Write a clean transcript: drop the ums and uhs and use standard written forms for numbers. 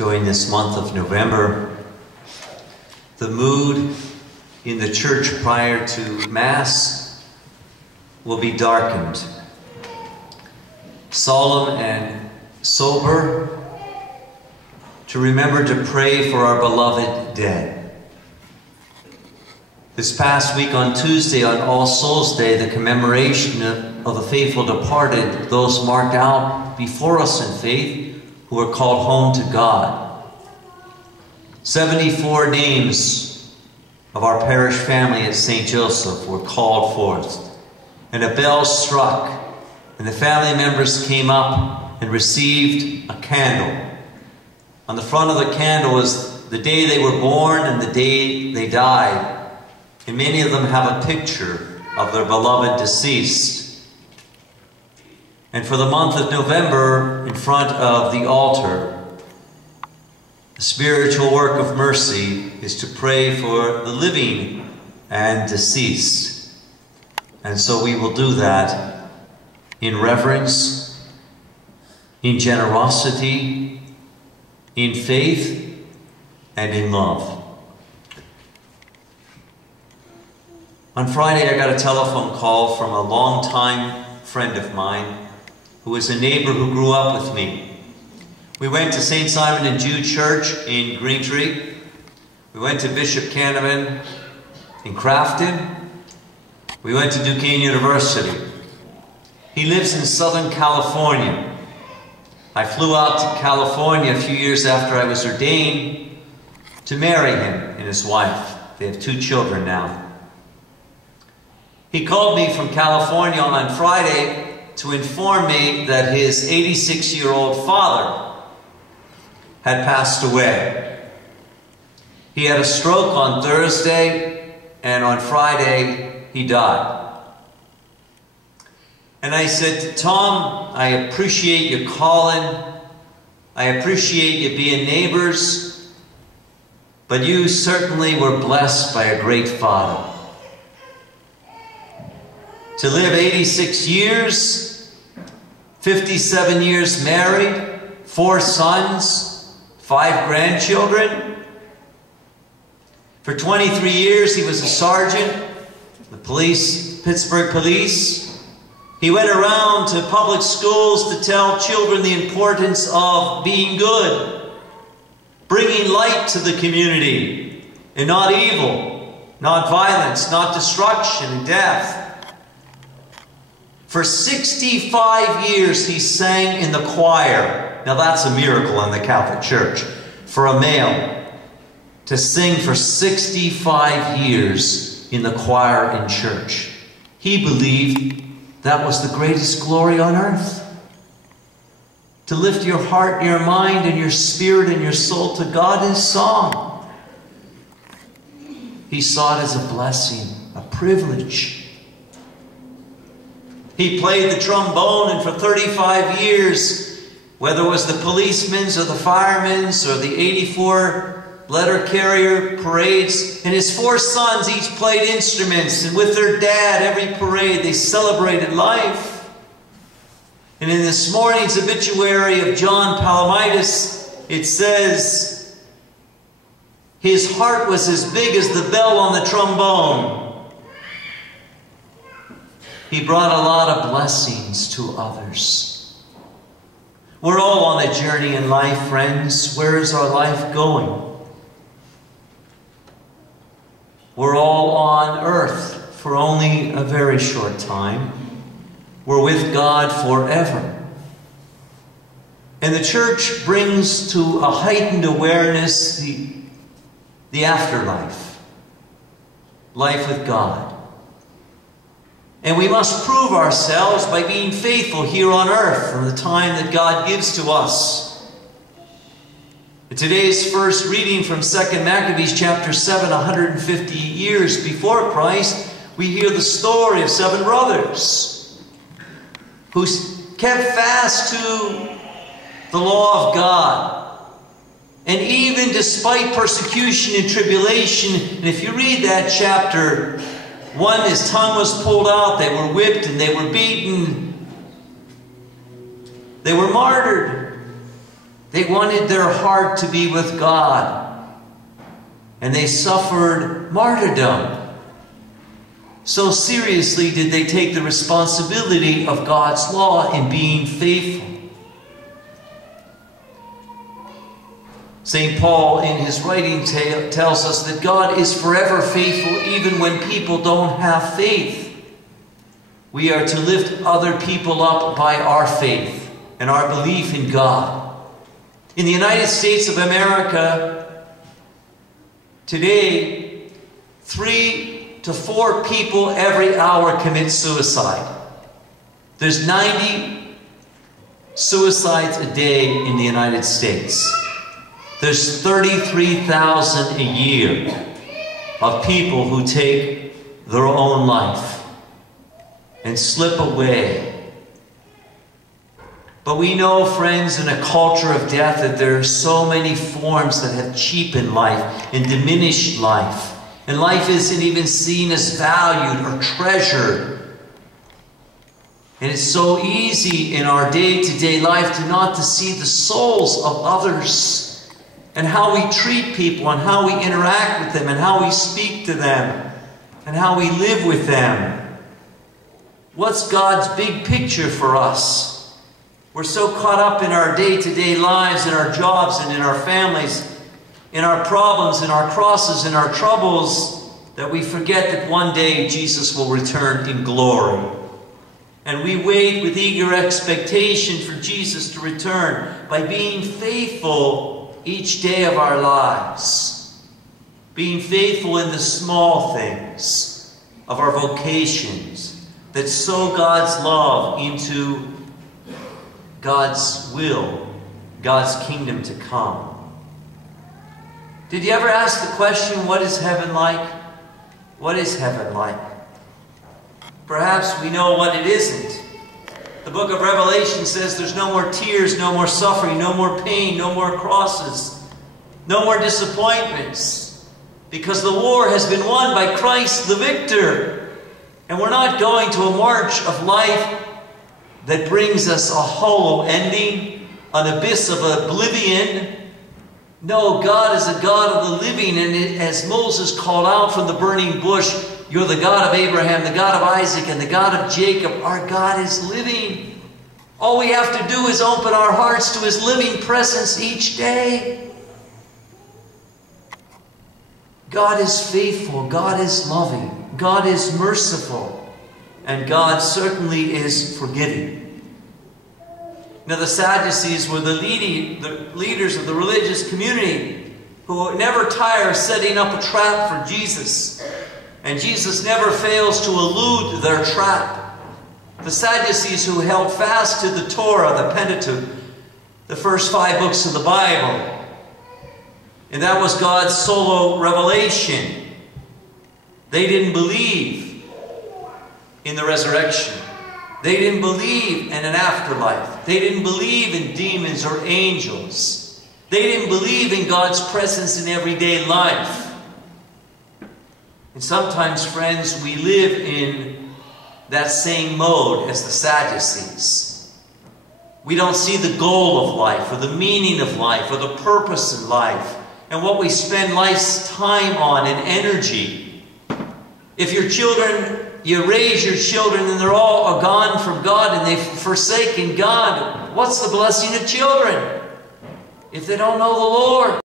during this month of November. The mood in the church prior to Mass will be darkened, solemn and sober, to remember to pray for our beloved dead. This past week on Tuesday, on All Souls Day, the commemoration of the faithful departed, those marked out before us in faith, who are called home to God. 74 names of our parish family at St. Joseph were called forth, and a bell struck, and the family members came up and received a candle. On the front of the candle was the day they were born and the day they died, and many of them have a picture of their beloved deceased. And for the month of November, in front of the altar, the spiritual work of mercy is to pray for the living and deceased. And so we will do that in reverence, in generosity, in faith, and in love. On Friday, I got a telephone call from a longtime friend of mine who was a neighbor who grew up with me. We went to St. Simon and Jude Church in Greentree. We went to Bishop Canevin in Crafton. We went to Duquesne University. He lives in Southern California. I flew out to California a few years after I was ordained to marry him and his wife. They have 2 children now. He called me from California on Friday to inform me that his 86-year-old father had passed away. He had a stroke on Thursday, and on Friday he died. And I said, Tom, I appreciate your calling. I appreciate you being neighbors, but you certainly were blessed by a great father. To live 86 years, 57 years married, 4 sons, 5 grandchildren. For 23 years, he was a sergeant, the police, Pittsburgh Police. He went around to public schools to tell children the importance of being good, bringing light to the community, and not evil, not violence, not destruction and death. For 65 years, he sang in the choir. Now that's a miracle in the Catholic Church. For a male to sing for 65 years in the choir in church. He believed that was the greatest glory on earth. To lift your heart, your mind, and your spirit and your soul to God in song. He saw it as a blessing, a privilege. He played the trombone, and for 35 years, whether it was the policemen's or the firemen's or the 84 letter carrier parades, and his 4 sons each played instruments, and with their dad, every parade, they celebrated life. And in this morning's obituary of John Palomides, it says, his heart was as big as the bell on the trombone. He brought a lot of blessings to others. We're all on a journey in life, friends. Where is our life going? We're all on earth for only a very short time. We're with God forever. And the church brings to a heightened awareness the afterlife, life with God. And we must prove ourselves by being faithful here on earth for the time that God gives to us. In today's first reading from 2 Maccabees chapter 7, 150 years before Christ, we hear the story of 7 brothers who kept fast to the law of God. And even despite persecution and tribulation, and if you read that chapter, 1, his tongue was pulled out, they were whipped and they were beaten. They were martyred. They They wanted their heart to be with God. And they suffered martyrdom. So seriously did they take the responsibility of God's law in being faithful. St. Paul in his writing tells us that God is forever faithful even when people don't have faith. We are to lift other people up by our faith and our belief in God. In the United States of America, today, 3 to 4 people every hour commit suicide. There's 90 suicides a day in the United States. There's 33,000 a year of people who take their own life and slip away. But we know, friends, in a culture of death that there are so many forms that have cheapened life and diminished life. And life isn't even seen as valued or treasured. And it's so easy in our day-to-day life to see the souls of others and how we treat people and how we interact with them and how we speak to them and how we live with them. What's God's big picture for us? We're so caught up in our day-to-day lives, in our jobs and in our families, in our problems, in our crosses, in our troubles, that we forget that one day Jesus will return in glory. And we wait with eager expectation for Jesus to return by being faithful each day of our lives. Being faithful in the small things of our vocations that sow God's love into God's will, God's kingdom to come. Did you ever ask the question, what is heaven like? What is heaven like? Perhaps we know what it isn't. The book of Revelation says there's no more tears, no more suffering, no more pain, no more crosses, no more disappointments, because the war has been won by Christ the victor. And we're not going to a march of life that brings us a hollow ending, an abyss of oblivion. No, God is a God of the living, and as Moses called out from the burning bush, you're the God of Abraham, the God of Isaac, and the God of Jacob. Our God is living. All we have to do is open our hearts to His living presence each day. God is faithful. God is loving. God is merciful. And God certainly is forgiving. Now, the Sadducees were the leaders of the religious community who never tire of setting up a trap for Jesus. And Jesus never fails to elude their trap. The Sadducees who held fast to the Torah, the Pentateuch, the first 5 books of the Bible. And that was God's solo revelation. They didn't believe in the resurrection. They didn't believe in an afterlife. They didn't believe in demons or angels. They didn't believe in God's presence in everyday life. And sometimes, friends, we live in that same mode as the Sadducees. We don't see the goal of life, or the meaning of life, or the purpose in life, and what we spend life's time on and energy. If your children, you raise your children and they're all gone from God and they've forsaken God, what's the blessing of children if they don't know the Lord?